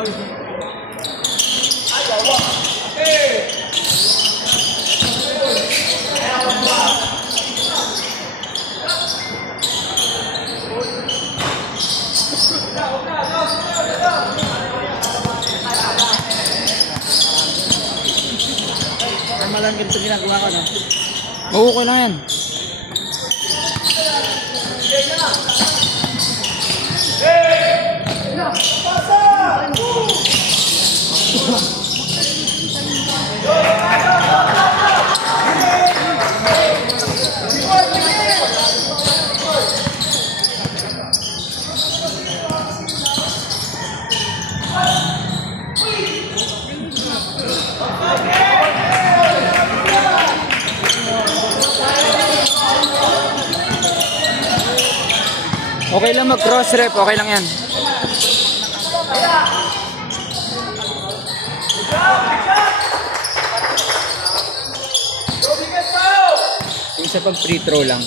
Lang ganito ginagawa ko, no? Okay lang yan. Okay lang mag-cross rep, okay lang yan. Yung isa pag free throw lang.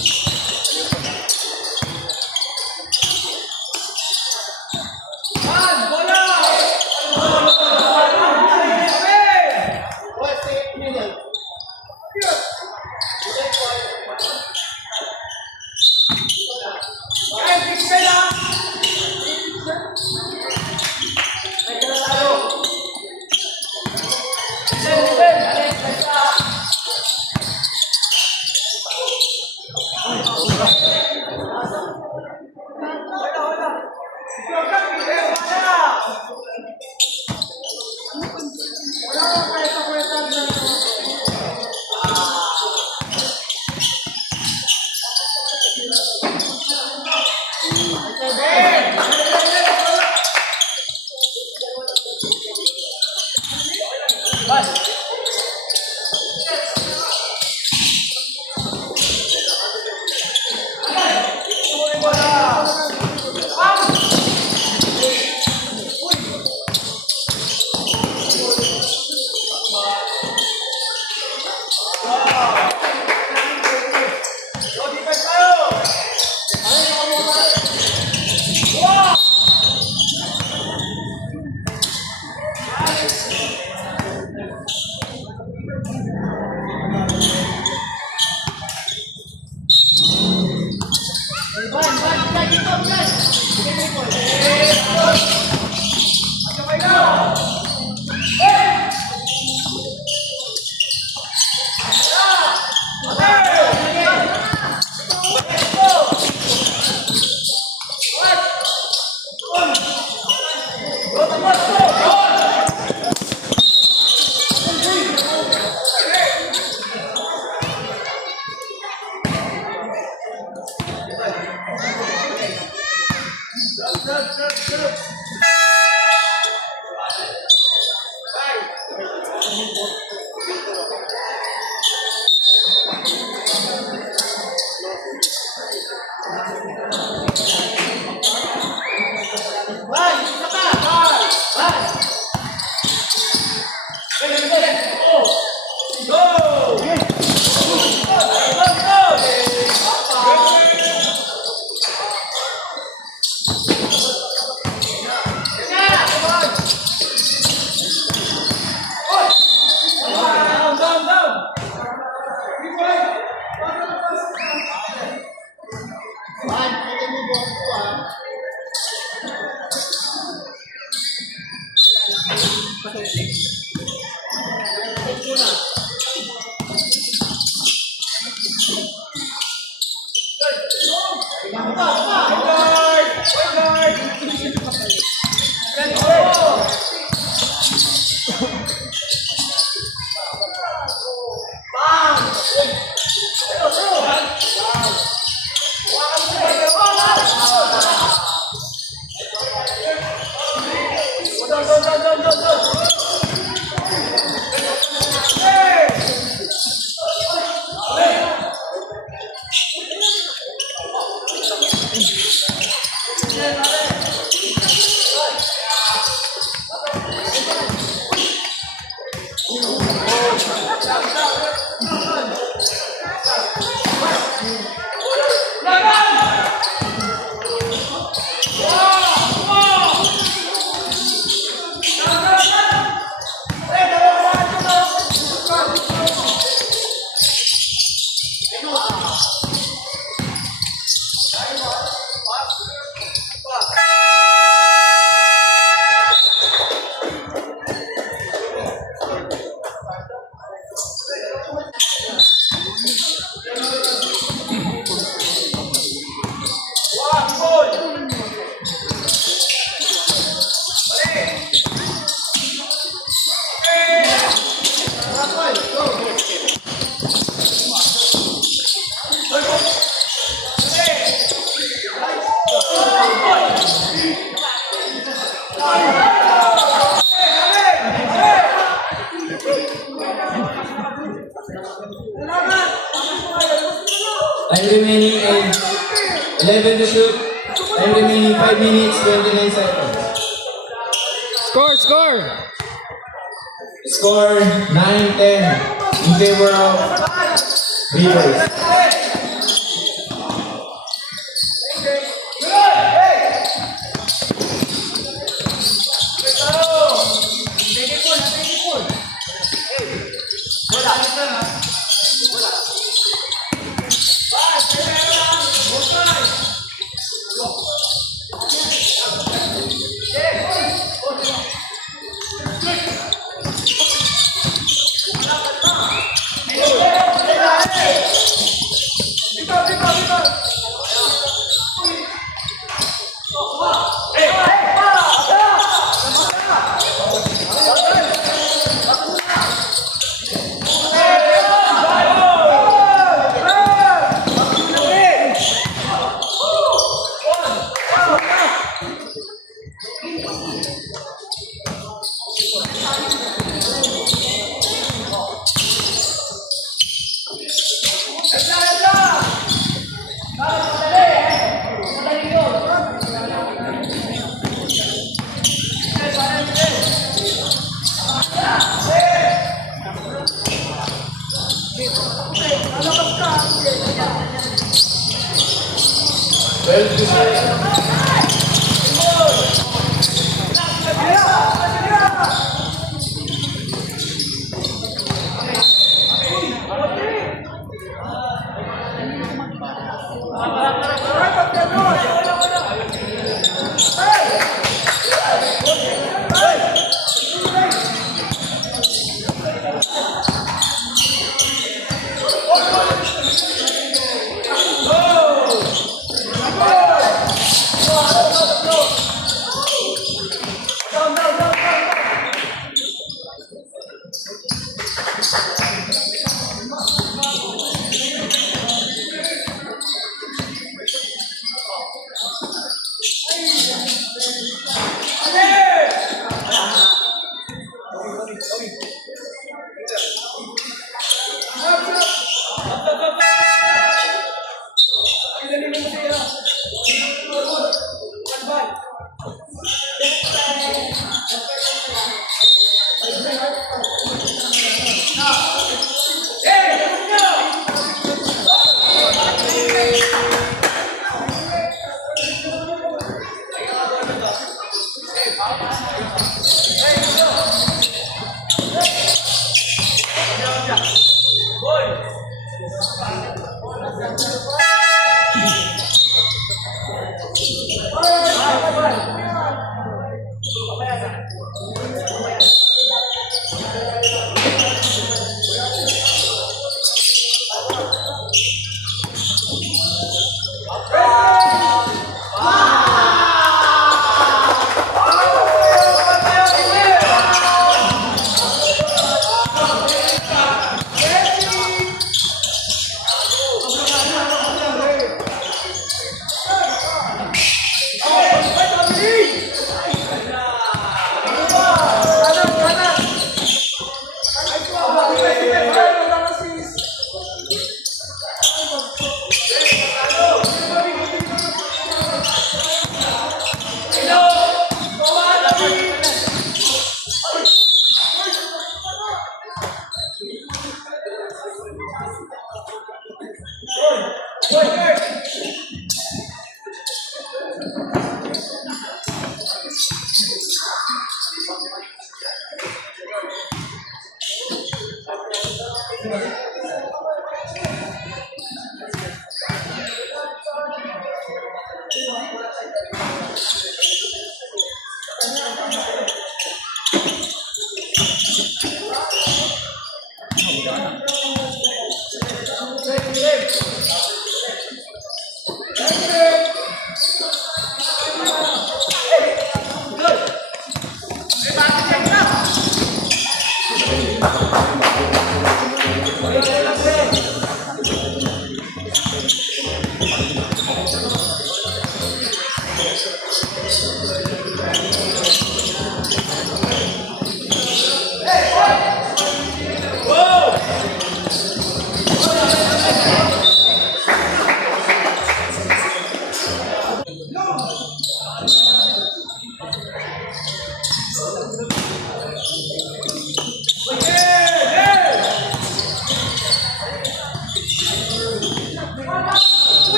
Time remaining is 11 to shoot. Time remaining 5 minutes, 29 seconds. Score, score! Score 9-10 in favor of Beavers.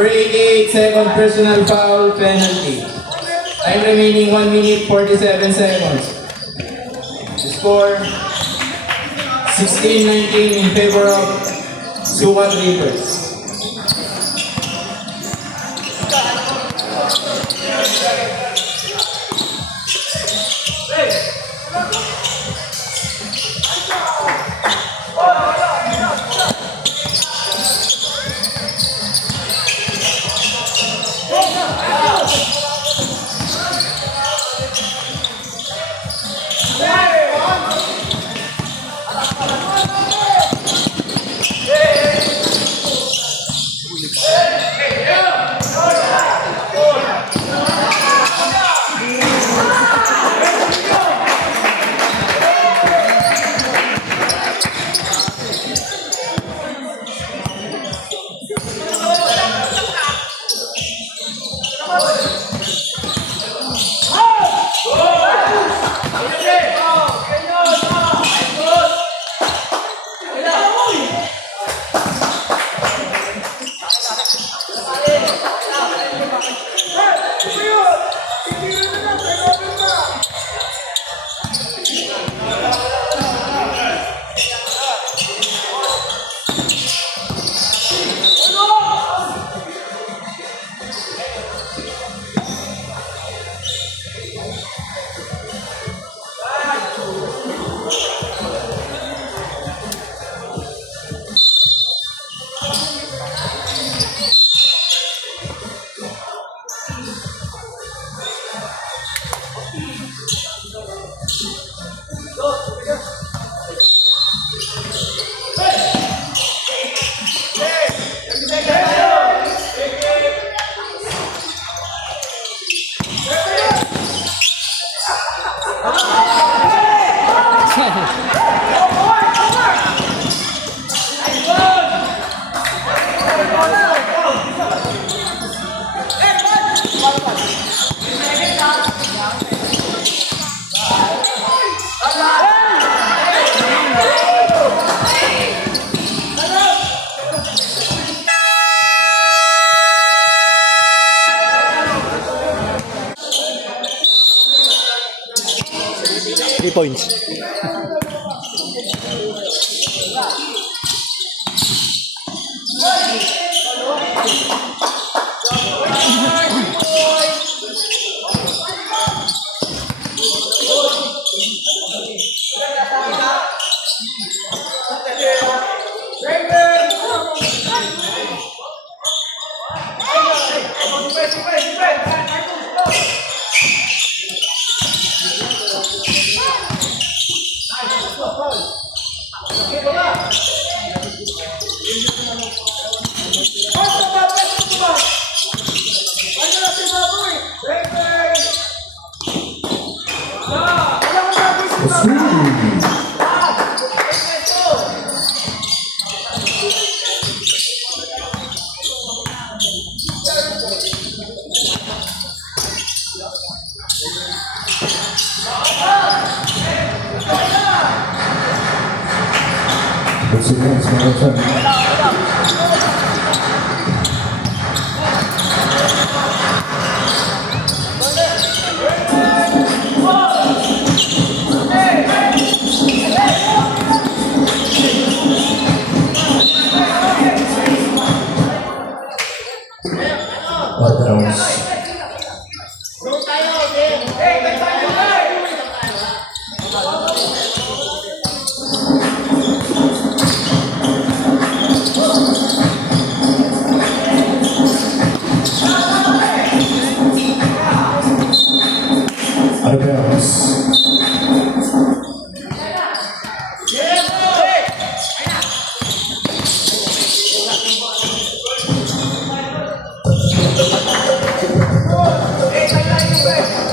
Number 88, second personal foul penalty. Time remaining 1 minute 47 seconds. The score 16-19 in favor of Sukat Reapers. Three points. Good sequence, number 10. Out of bounds. Out of bounds.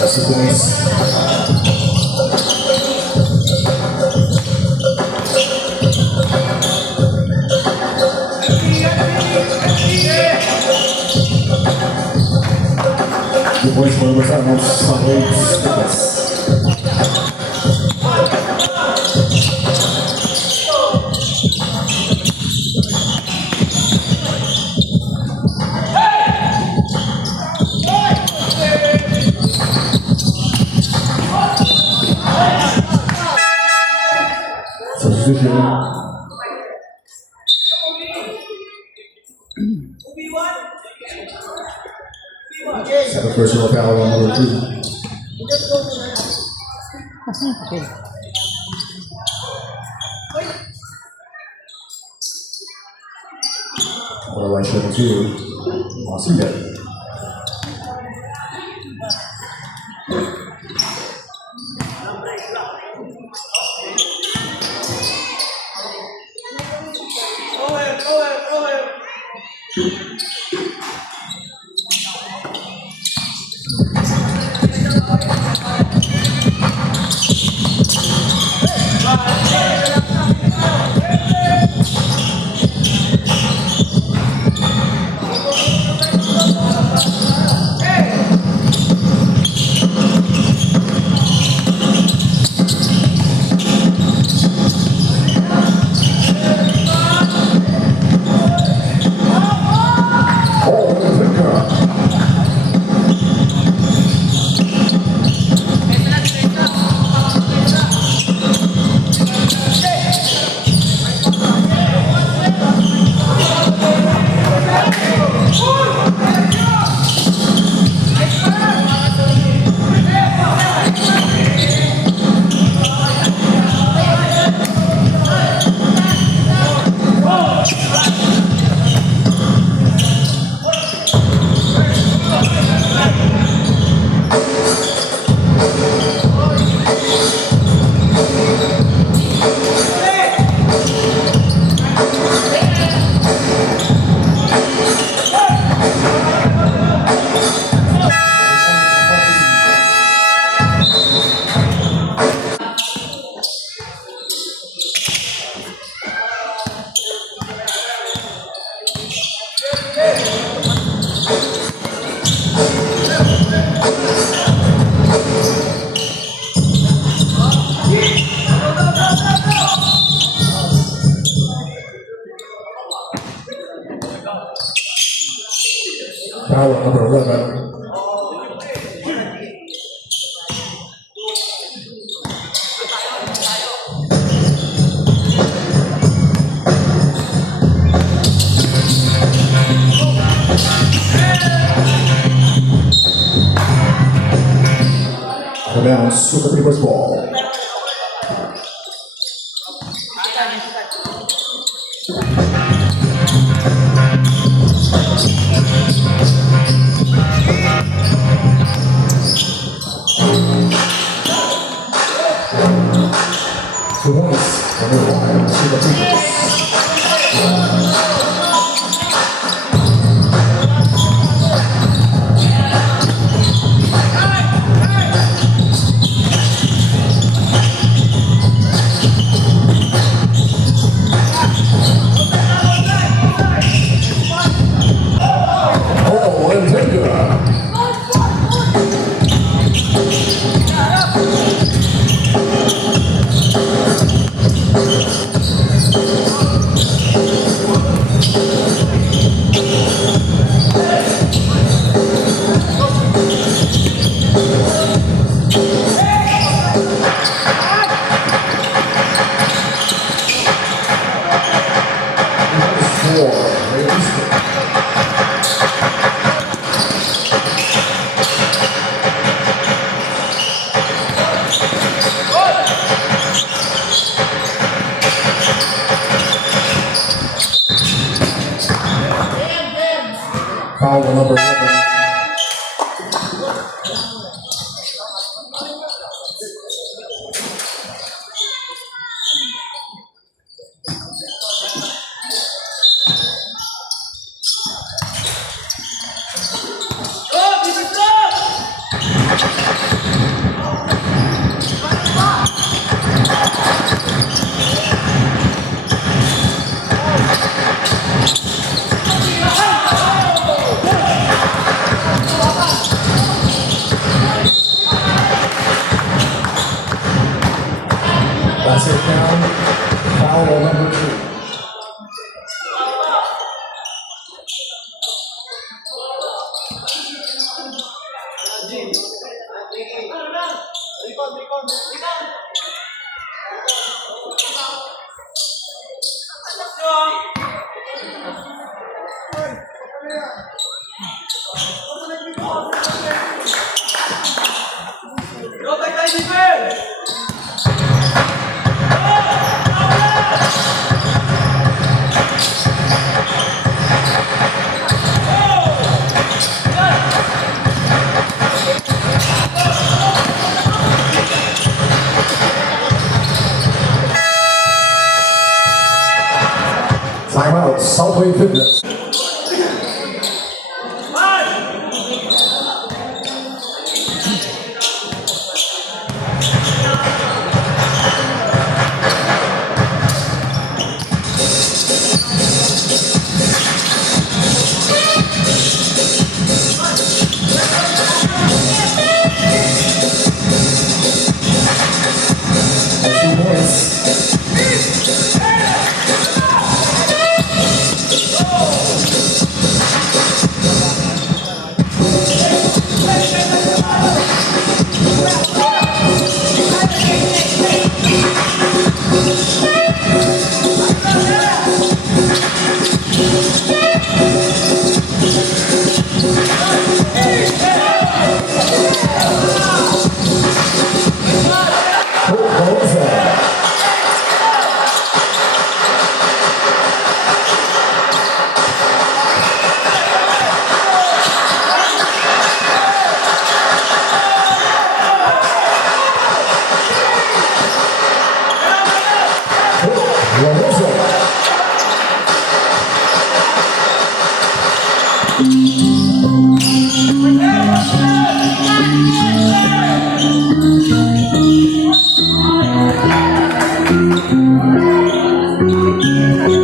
Sequence. The boys for the Ramos, substitution. Second personal foul on number 2. Violation 2. Lost again. Foul on number 11. The bounce with the people's ball. The points, number 1, to the people's. Oh, and Taker. Foul on number 11. Basket down. Foul on number 2. Timeout, Southway Fitness.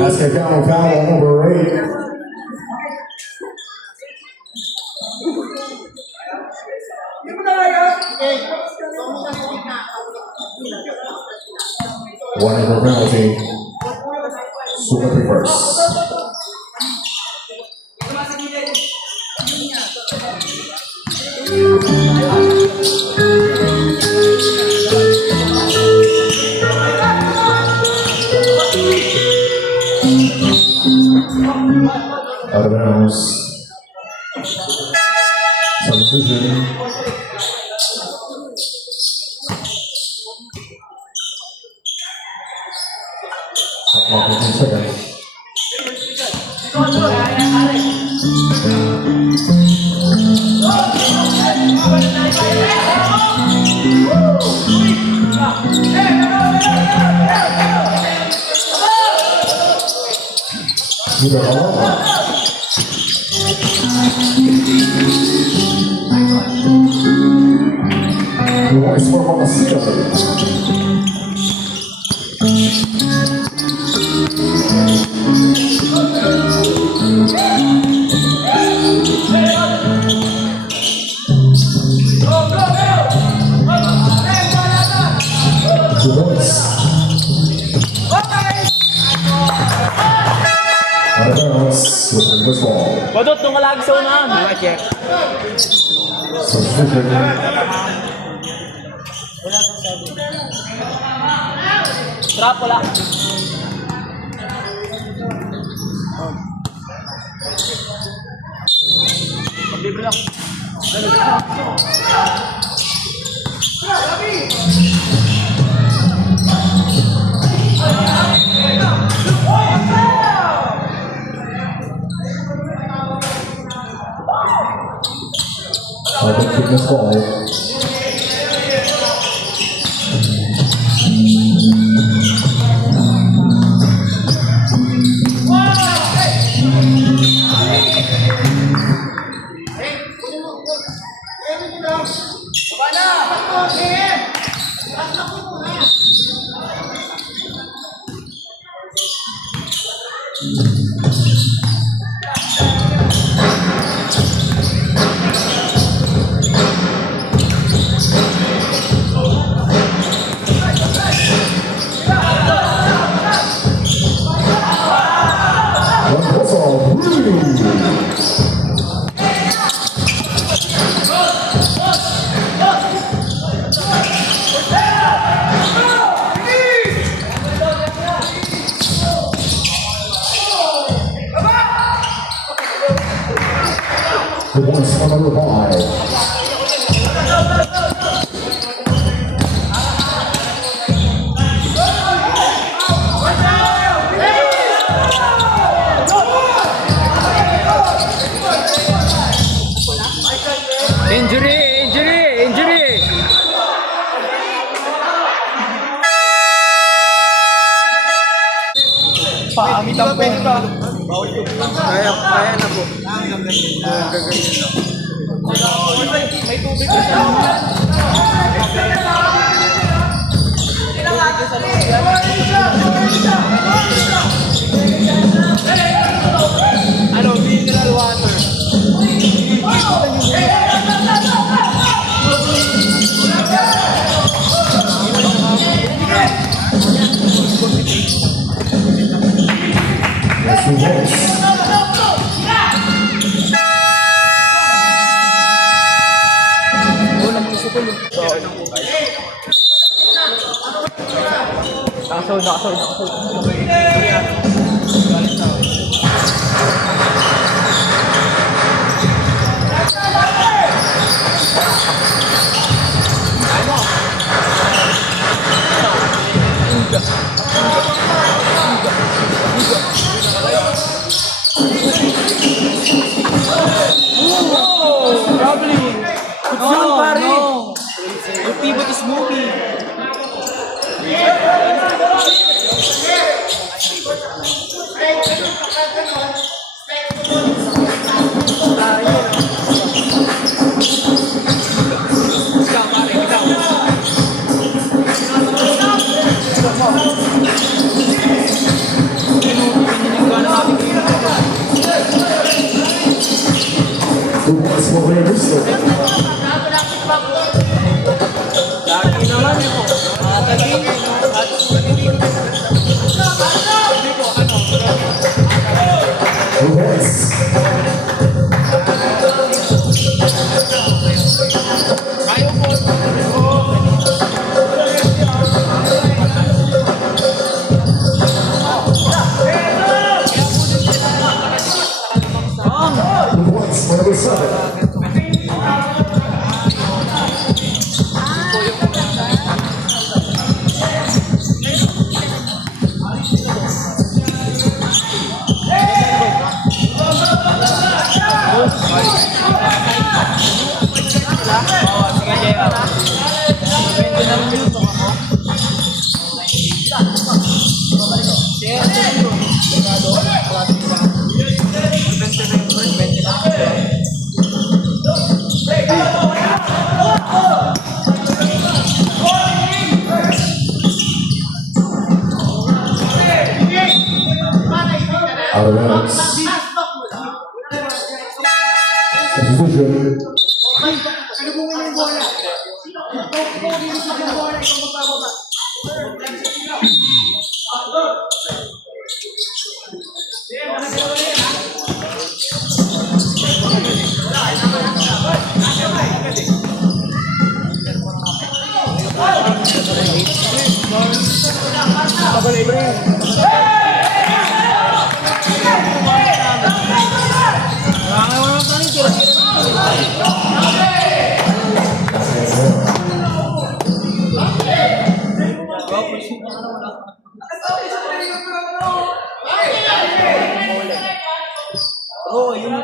Basket down, foul on number 8. One of the penalty. Super first. Out of bounds. Substitution. Clock 15 seconds. Voice for Montecito. Out of bounds with the whistle. Badot, nung kalagi sa unahan. Diba, check? Substitution. Trap, wala. Libre lang. Let's go. One whistle. The points on the revive. Injury! Injury! Injury! Paamit ang pwede ba? Kaya na po. May tubig ka sa loob. Ano, mineral water. Let's do this. No, pare. Yung pivot is moving. The points will be restored. Lagi naman yun. Matagin. The points. The points for number 7. Out of bounds. Substitution.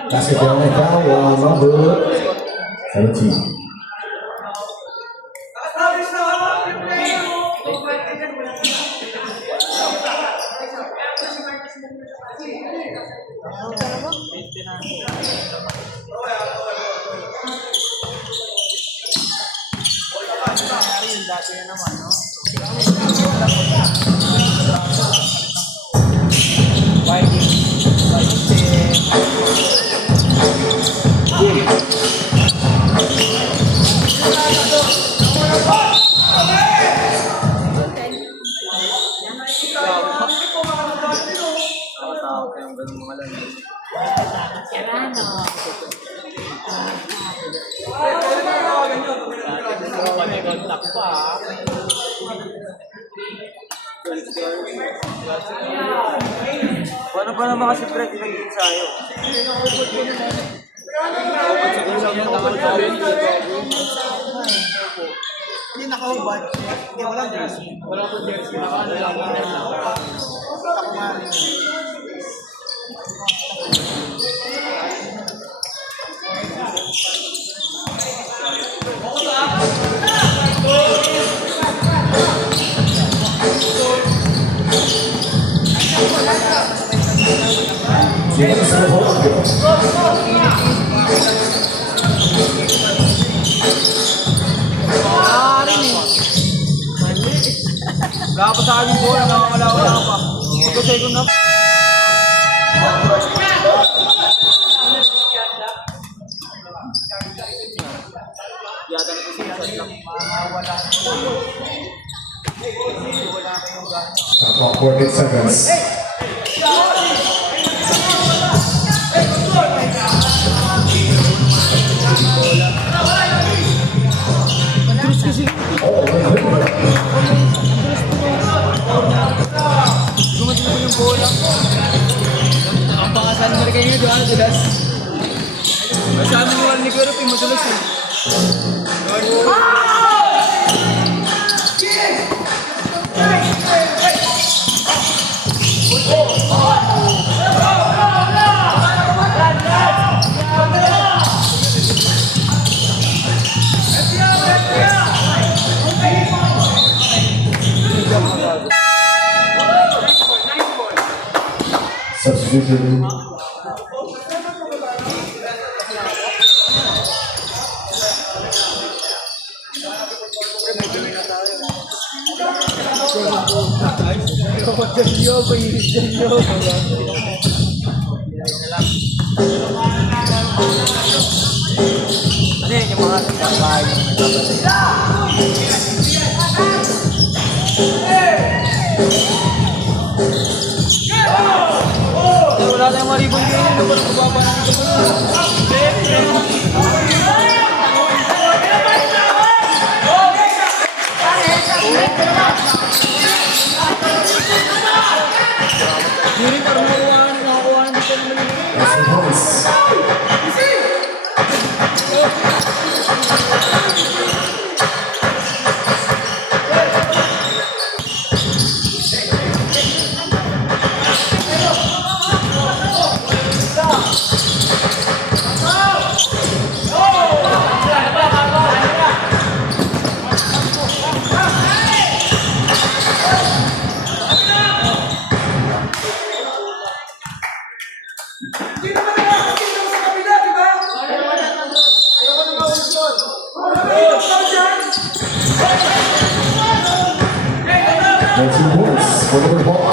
Basketball foul on number 17. Paano pa naman kasi Fred, nag-ensayo? Hindi naka-ubad. Hindi, walang jersey. Wala po jersey. Naka-ano lang. James Mahongo. Wala pa sa akin bola, nakakawala pa. Ito second half. Yata na kasi isa lang mawala. Clock 48 seconds. Gumatin mo yung bola. Ang pangasan mo rin kayo doon, Dulas. Masabi mo lang ni Kuya Rupi, madulas eh. Substitution. Ano yun yung mga bahay yung wala tayong maribong din yun. Wala ko baba na ito. Hindi rin parang nakakuha ng dito naman yun. Mr. Holmes. Nancy Woods for the ball.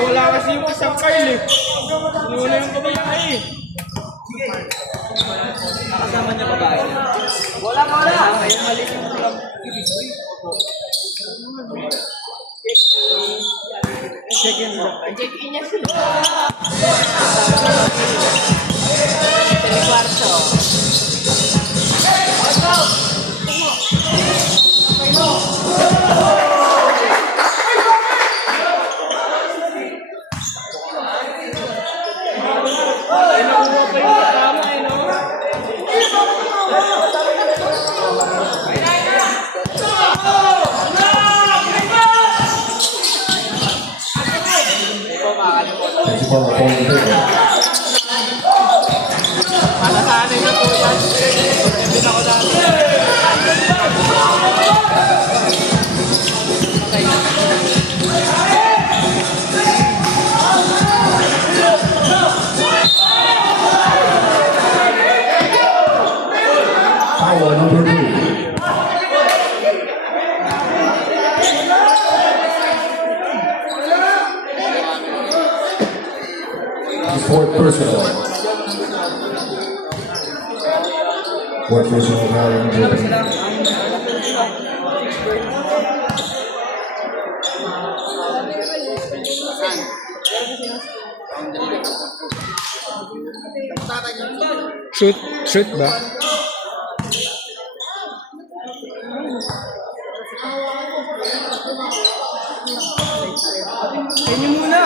Wala kasi yung isang Kyle eh. Wala yung babae eh. Sige. Nakasama niya babae. Wala. Ayun mali yung club. Check-in niya sila. Telecwarto. Ay, nakuha pa yung kasama eh, no? Principal upon the table. Matasanay na po yan. Hindi na ako dati. Foul number 3. Fourth personal. Fourth personal foul number 3. Shoot ba? Yan yung muna.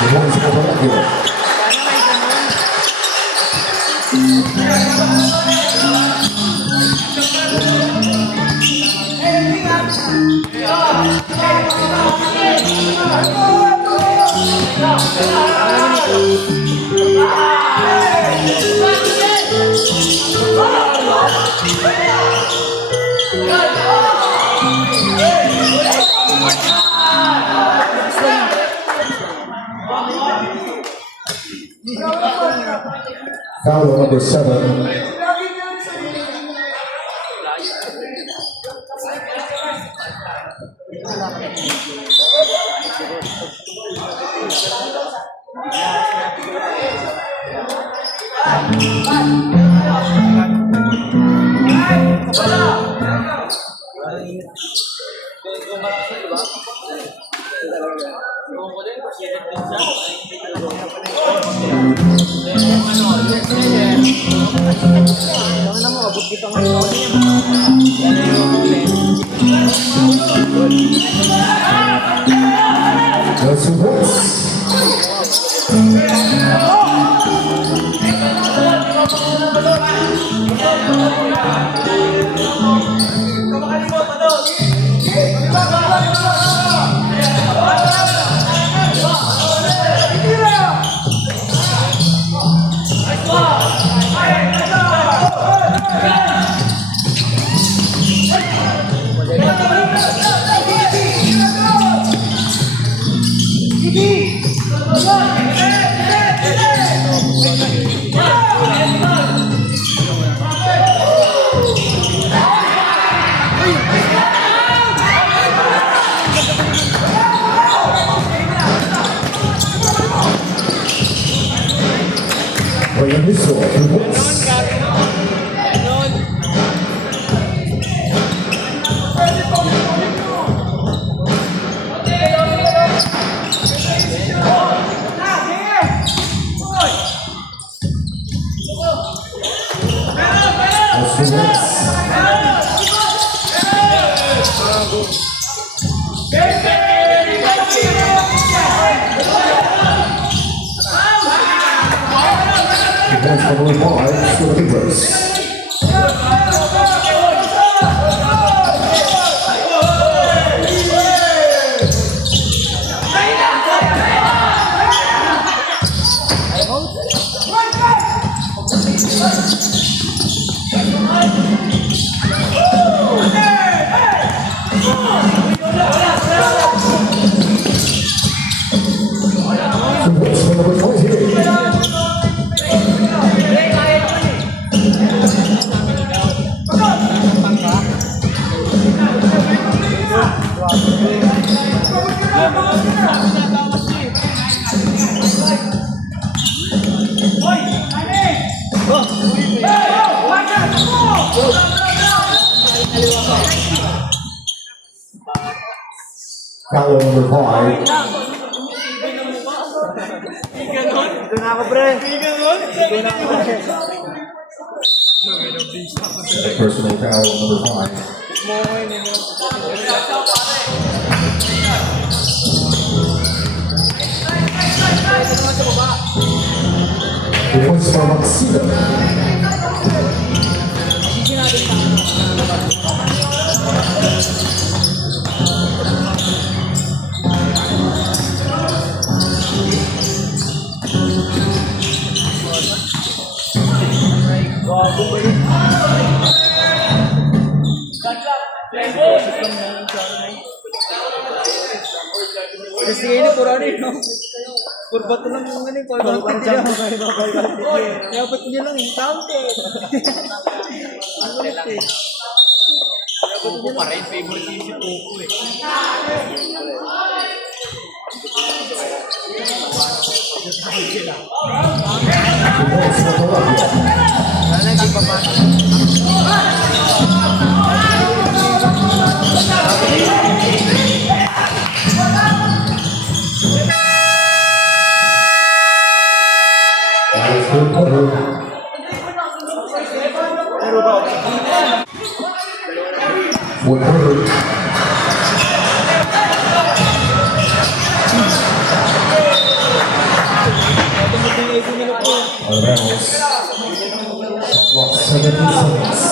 The points for the regular. Foul number 7. That's the voice. Bring this sword to the voice. That's the voice. The points for the ball to the Clippers. The points for number 28. Foul number 5. Personal foul number 5. The points for Maximo. Kasi ini pura rin, no? Purbato lang yung ano, purbato nila. Dapat niya lang yung counter. Ang ulit eh. Pupo pa rin, favorite yung si Pupo eh. The points for Columbia. Sana hindi pa man. That is third quarter. Fourth quarter. Out of bounds. Clock 17 seconds.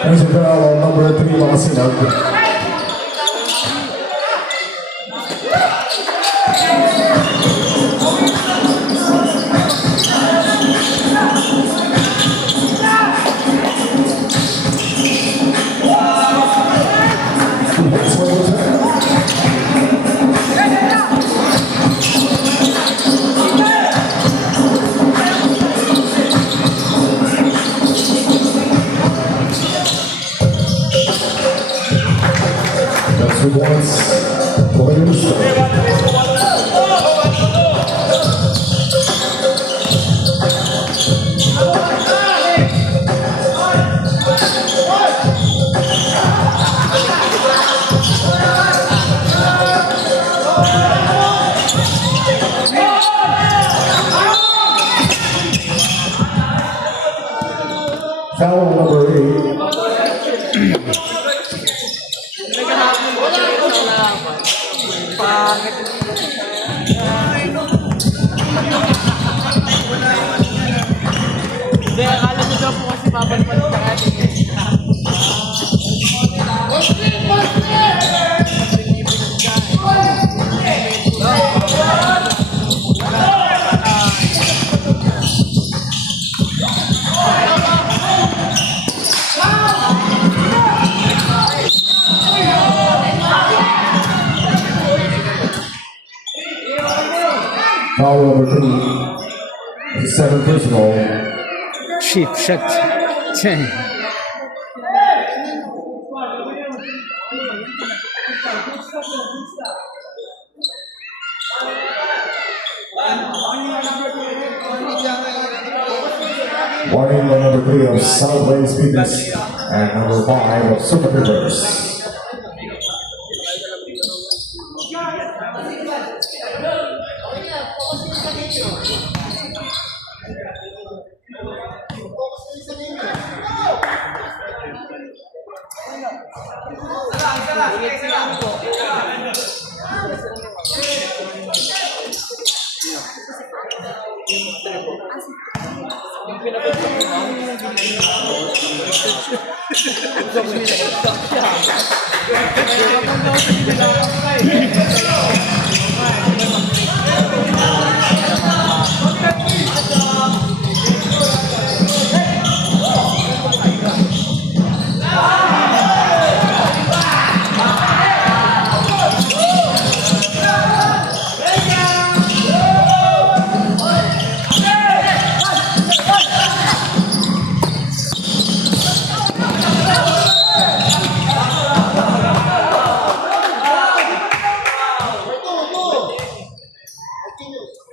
There's a foul on number 3, Masinag. That's the points for the Houston. Foul number 8. Hindi, akala nyo daw po kasi babalipan ka natin. Foul number 3. 7 personal. Cheap shot. Tiyan. Warning on number 3 of Southways Fitness and number 5 of Super Rivers.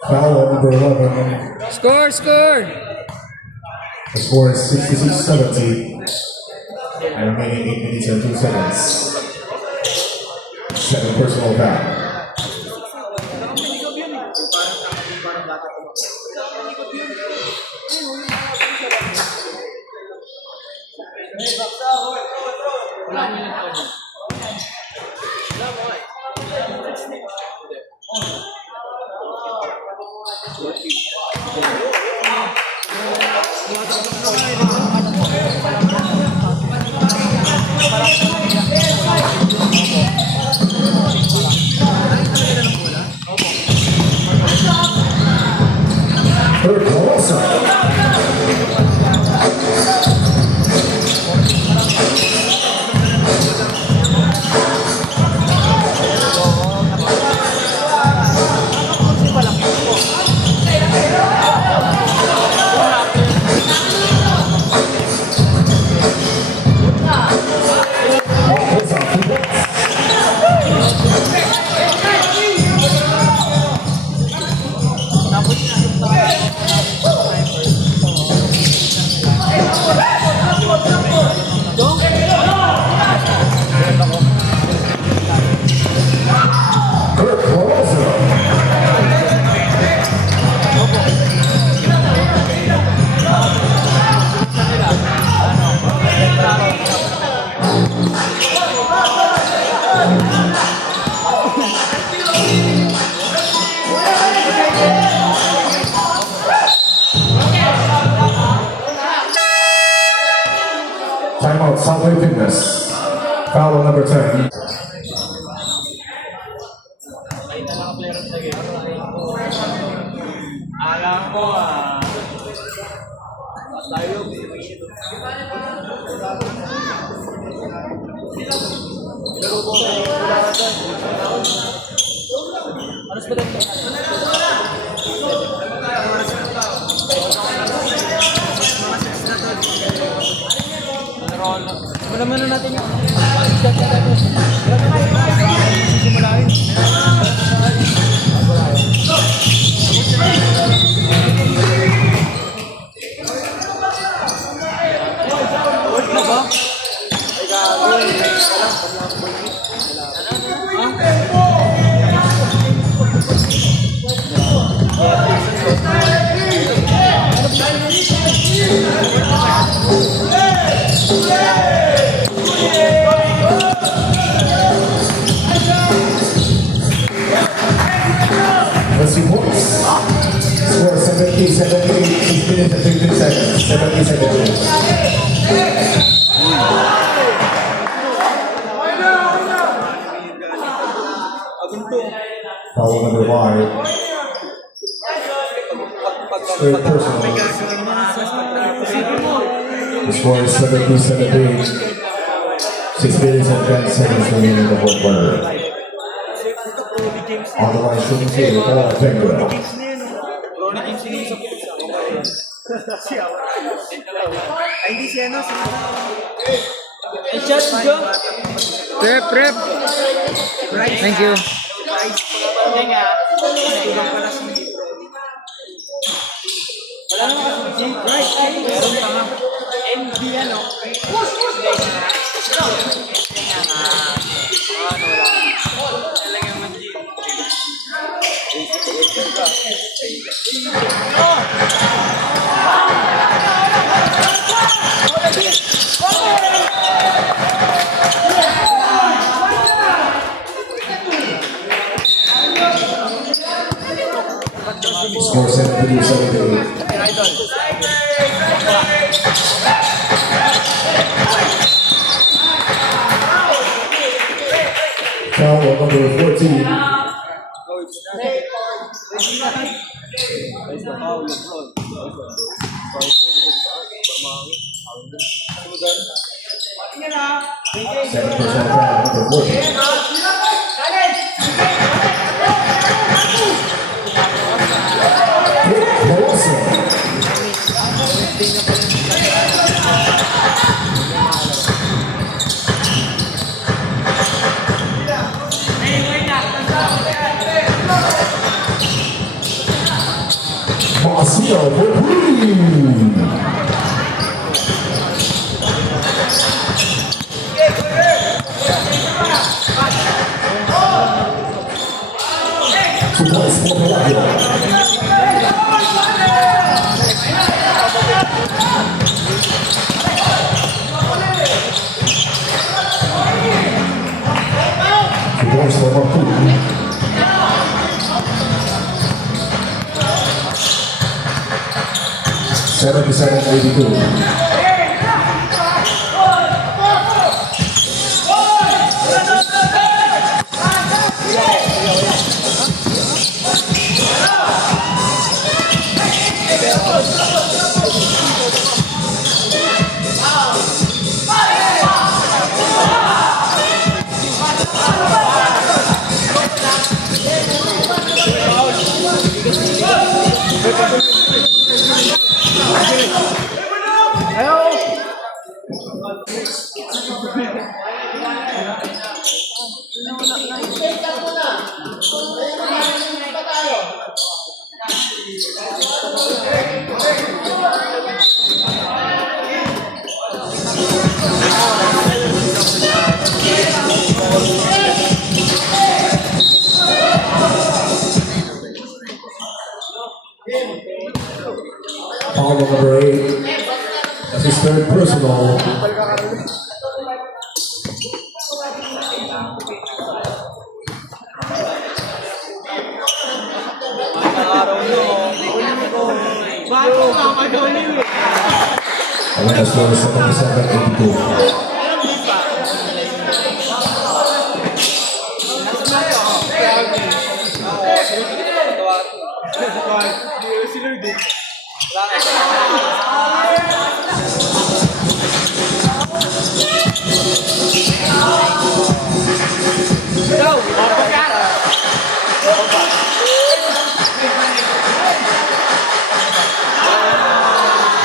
Foul on number 11. Score, score! The score is 66-70. And remaining 8 minutes and 2 seconds. 7 personal foul. Third closer. Third closer. Timeout, Southway Fitness. Foul on number 10. Alam ko tayo. Muna natin yung sisimulain. Let's see points. Score 70-78, 6 minutes and 15 seconds. 70-78. Foul number 5. Third personal. The score is 70-78. 6 minutes and 10 seconds remaining in the fourth quarter. On the line, shooting two, Paul Penguin. Ay, hindi siya no. Ay, shot si Joe. Rep. Thank you. Hindi nga. Tulang pala si wala naman kasi si Right. Meron pa nga. MD ano. Score 70-78. Foul on number 14. Seven percent foul, number 14. Castillo for three. Two points for Palacio. Two points for Marcoux. 77-82. Foul number 8. That's his third personal. And that's score is 77-82.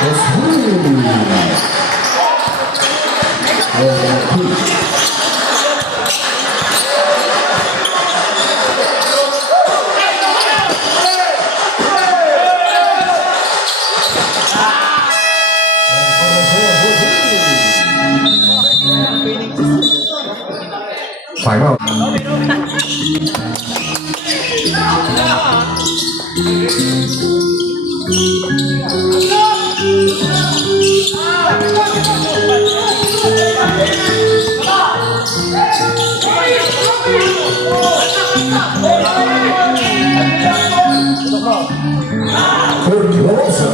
That's Woo! Timeout. Kurt Wilson.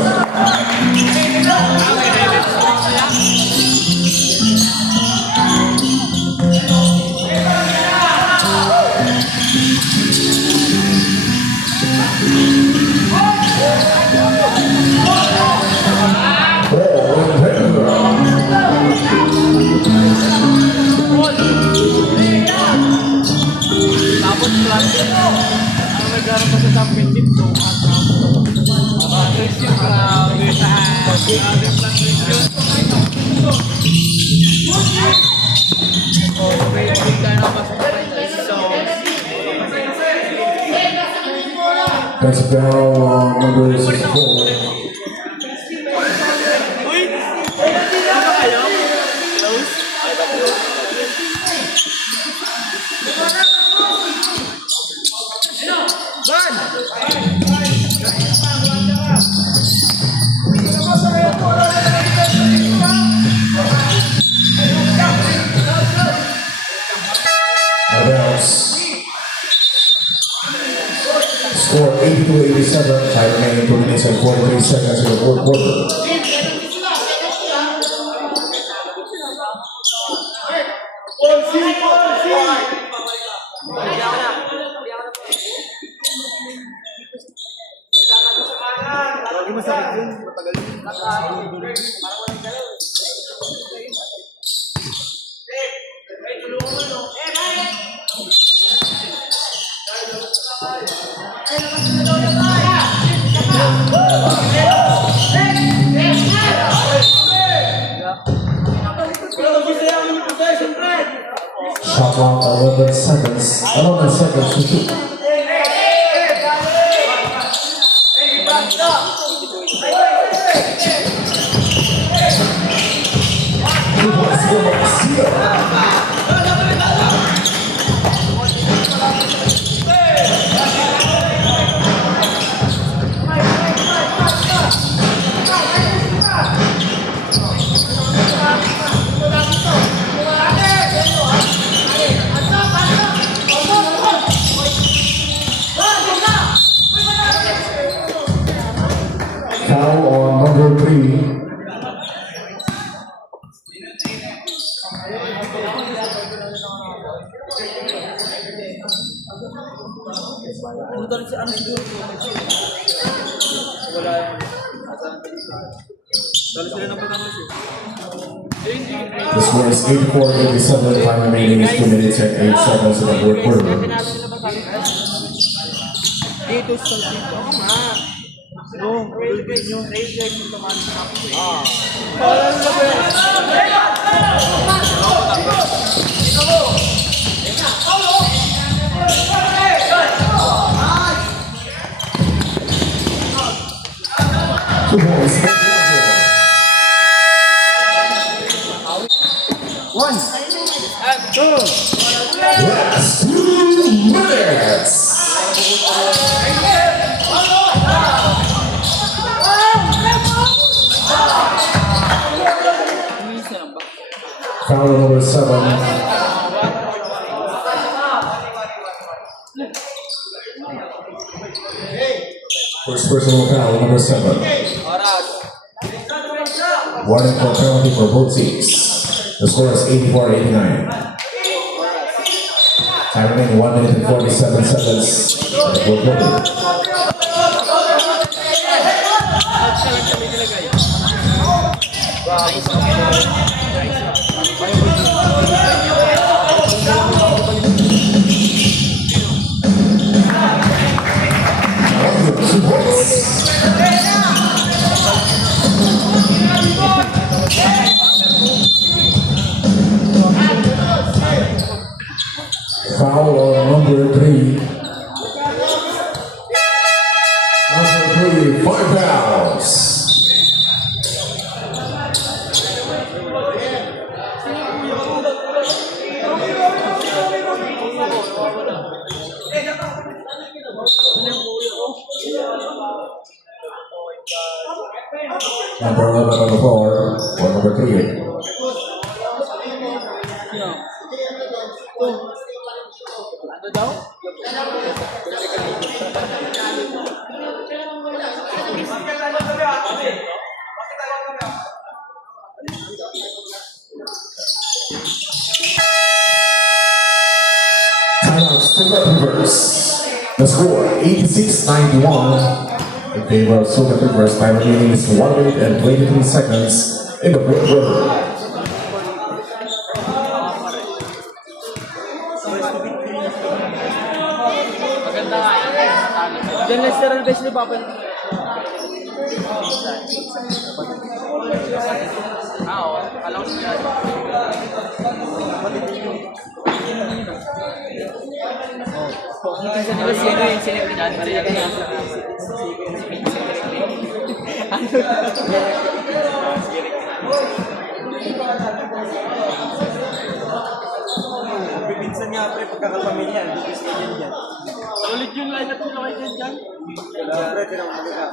That's foul number 64. Score 82-87, time remaining 2 minutes and 43 seconds in the fourth quarter. Shot clock 11 seconds to shoot. Ano daw si ano siguro po? Wala yung dalo sila ng pagkakas eh. The score is 84-87. Time remaining is 2 minutes and 8 seconds in the fourth quarter. Dito sa dito. Ako nga. No, Philippines yung reject yung tamaan sa kapatid. Parang na ba yan? Two balls. One. And two. Last 2 minutes. Foul number 7. First personal foul, number 7. Warning for penalty for both teams. The score is 84-89. Time remaining 1 minute and 47 seconds. The fourth quarter. Two points. Foul on number 3. Number 3, 5 fouls. Number 11 on the floor for number 3. Ano daw? Timeout, Stuttgart Reverse. The score 86-91 in favor of Stuttgart Reverse. Time remaining is 1 minute and 23 seconds in the fourth quarter. Diyan Lester Alves ni Papa. Alam ko siya. Kasi nila sino yung sinipinan siya kaya. Pinsan nga pre pagkakapamilya, dito sa yan. Solid yung lineup nila kayo dyan. Siyempre, pinamagaga.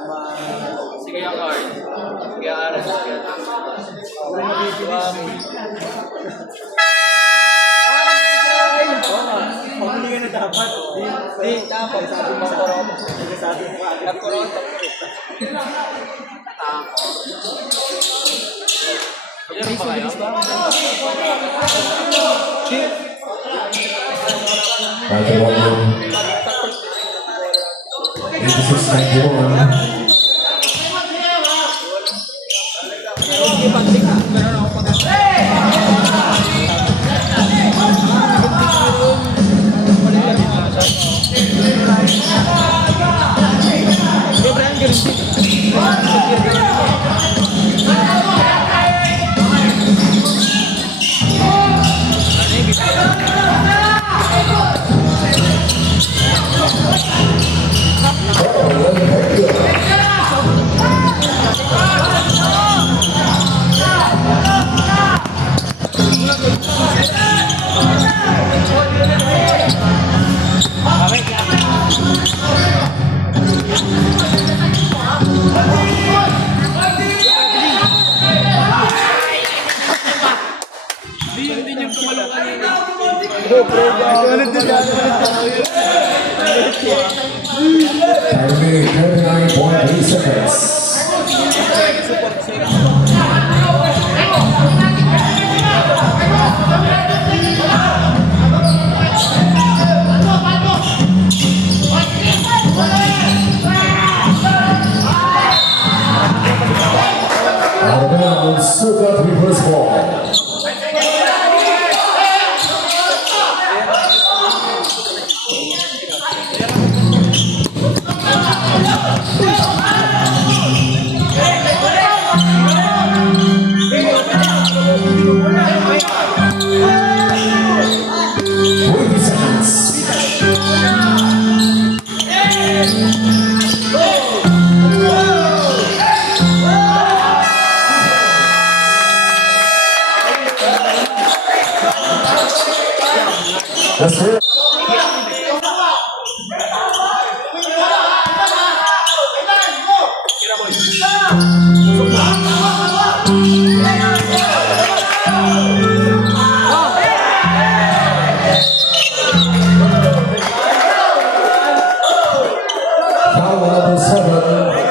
Sige yung card. Sige yung aras. Wala na bibilis. Pamuli ka na dapat. Hindi, dapat. Sabi mo koron. Sabi mo ka. Nagkoron. Bilis ba? Right along 86-91. Time remaining 39.3 seconds. The score. Foul number 7.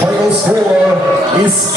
Final score is